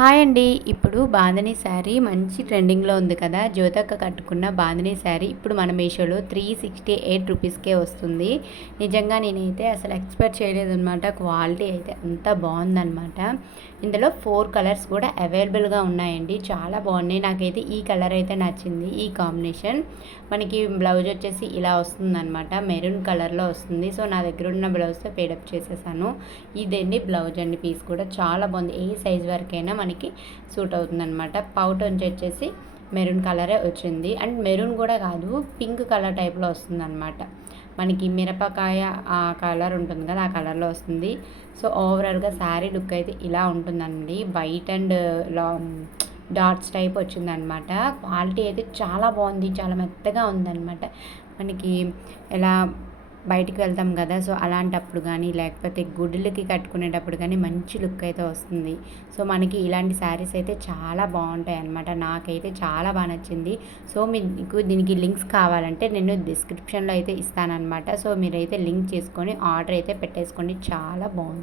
Hi అండి. ఇప్పుడు బాందిని శారీ మంచి ట్రెండింగ్‌లో ఉంది కదా! జ్యోతక్క కట్టుకున్న బాందిని శారీ ఇప్పుడు మన మీషోలో 368 రూపీస్‌కే వస్తుంది. నిజంగా నేనైతే అసలు ఎక్స్‌పెక్ట్ చేయలేదనమాట. క్వాలిటీ అయితే అంత బావుందనమాట. ఇందులో 4 కలర్స్ కూడా అవైలబుల్‌గా ఉన్నాయండి. చాలా బాగున్నాయి. నాకైతే ఈ కలర్ అయితే నచ్చింది. ఈ కాంబినేషన్. మనకి బ్లౌజ్ వచ్చేసి ఇలా వస్తుందనమాట. మెరూన్ కలర్‌లో వస్తుంది. సో, నా దగ్గర ఉన్న బ్లౌజ్‌తో పేడప్ చేసేసాను. ఇదండి బ్లౌజ్ అండి. పీస్ కూడా చాలా బాగుంది. ఏ సైజ్ వరకైనా మనకి సూట్ అవుతుందనమాట. పౌట్ వచ్చేసి మెరూన్ కలరే వచ్చింది. అండ్ మెరూన్ కూడా కాదు, పింక్ కలర్ టైప్లో వస్తుందన్నమాట. మనకి మిరపకాయ ఆ కలర్ ఉంటుంది కదా, ఆ కలర్లో వస్తుంది. సో, ఓవరాల్గా శారీ లుక్ అయితే ఇలా ఉంటుందండి. వైట్ అండ్ డాట్స్ టైప్ వచ్చిందనమాట. క్వాలిటీ అయితే చాలా బాగుంది. చాలా మెత్తగా ఉందన్నమాట. మనకి ఎలా బయటికి వెళ్తాం కదా, సో అలాంటప్పుడు కానీ లేకపోతే గుడులకి కట్టుకునేటప్పుడు కానీ మంచి లుక్ అయితే వస్తుంది. సో మనకి ఇలాంటి శారీస్ అయితే చాలా బాగుంటాయి అన్నమాట. నాకైతే చాలా బాగా నచ్చింది. సో మీకు దీనికి లింక్స్ కావాలంటే నేను డిస్క్రిప్షన్లో అయితే ఇస్తానన్నమాట. సో మీరైతే లింక్ చేసుకొని ఆర్డర్ అయితే పెట్టేసుకోండి. చాలా బాగుంది.